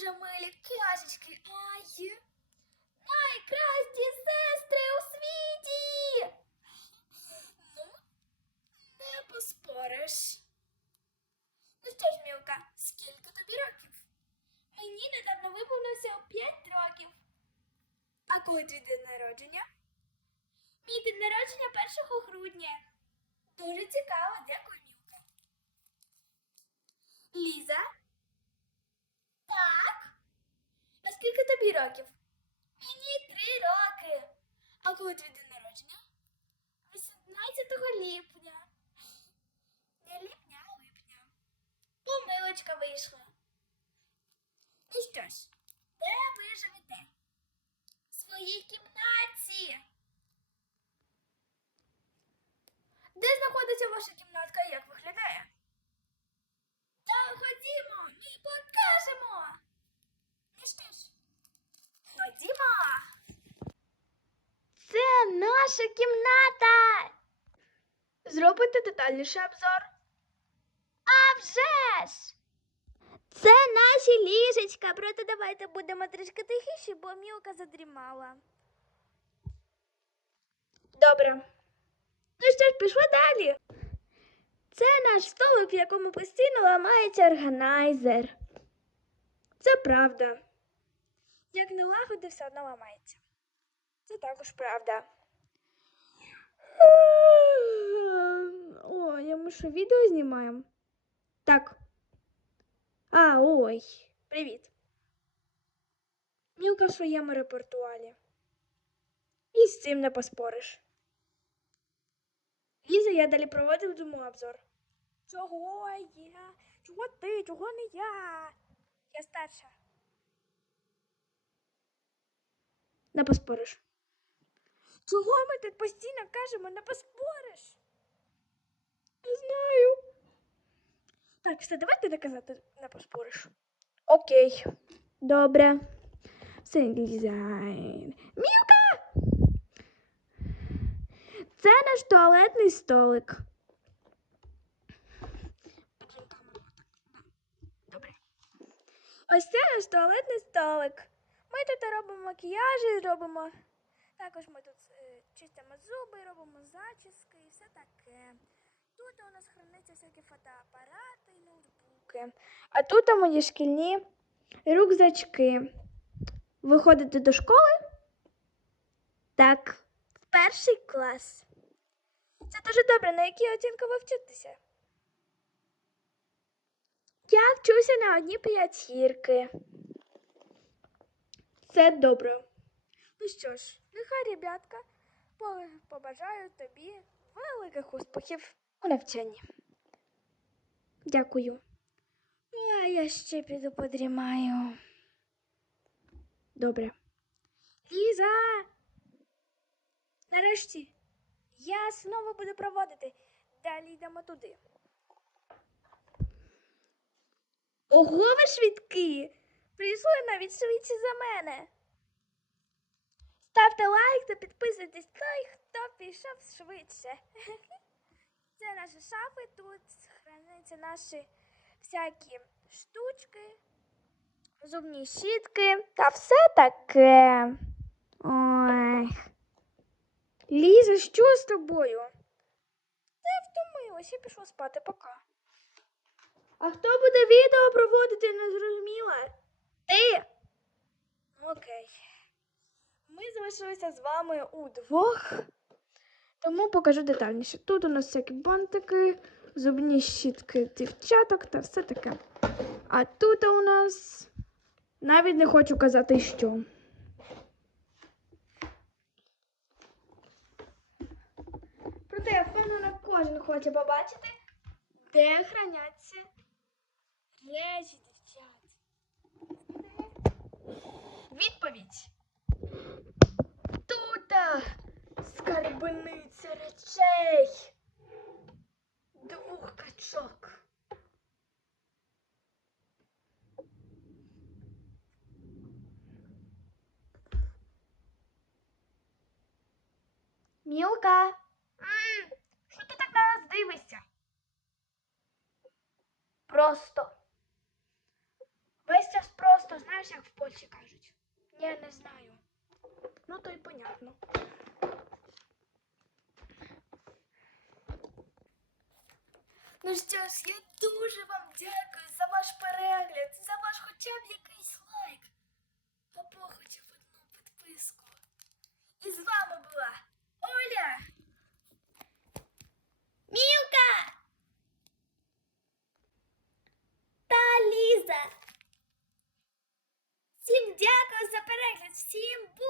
Дуже милі кашечки. Ай. Найкращі сестри у світі. Ну, не поспориш. Ну що ж, Мілка, скільки тобі років? Мені недавно виповнився 5 років. А коли твій день народження? Мій день народження 1 грудня. Дуже цікаво, дякую, Мілка. Ліза? Так. А скільки тобі років? Мені три роки. А коли твій день народження? 18 липня. Не липня, а липня. Помилочка вийшла. Ну що ж, де ви живете? В своїй кімнаті. Де знаходиться ваша кімнатка як виглядає? Та ходімо, ми покажемо. Ну що ж, ходімо. Це наша кімната. Зробите детальніший обзор. А вже ж! Це наші ліжечка, проте давайте будемо трішки тихіші, бо мілка задрімала. Добре. Ну що ж, пішли далі. Це наш столик, в якому постійно ламається органайзер. Це правда. Як не лагоди, все одно ламається. Це також правда. О, я ми що, відео знімаємо? Так. А, ой, привіт. Мілка в своєму репертуарі. І з цим не поспориш. Ліза, я далі проводив проводитиму обзор. Чого я? Чого ти? Чого не я? Я старша. Не поспориш. Чого ми тут постійно кажемо, не поспориш? Не знаю. Так, все, давайте доказати, не поспориш. Окей. Добре. Все дизайн. Мілка! Це наш туалетний столик. Добре. Ось це наш туалетний столик. Ми тут робимо макіяжі, робимо. Також ми тут чистимо зуби, робимо зачіски і все таке. Тут у нас храниться всякі фотоапарати і ноутбуки. А тут у мої шкільні рюкзачки. Ви ходите до школи? Так, в перший клас. Це дуже добре, на якій оцінки ви вчитеся? Я вчуся на одні п'ятірки. Це добре. Ну що ж, нехай, ребятка, побажаю тобі великих успіхів у навчанні. Дякую. А я ще піду подрімаю. Добре. Ліза! Нарешті я знову буду проводити. Далі йдемо туди. Ого, ви швидкі! Прийшли навіть швидше за мене. Ставте лайк та підписуйтесь той, хто пішов швидше. Це наші шафи, тут храняться наші всякі штучки, зубні щітки та все таке. Ой. Ліза, що з тобою? Я втомилась, я пішла спати, пока. А хто буде відео проводити, не зрозуміла? Ти? Окей. Залишилися з вами удвох, тому покажу детальніше. Тут у нас всякі бантики, зубні щітки дівчаток та все таке. А тут у нас навіть не хочу казати, що. Проте я впевнена, кожен хоче побачити, де храняться речі дівчат. Відповідь. Тута скарбниця речей. Двох качок. Мілка. М, Що ти так на нас дивишся? Просто. Весь час просто знаєш, як в Польщі кажуть. Я не знаю. Ну то й понятно. Ну що ж, я дуже вам дякую за ваш перегляд, за ваш хоча б якийсь лайк. Або хоча б одну підписку. І з вами була Оля. Мілка! Та Ліза. Всім дякую за перегляд. Всім бу!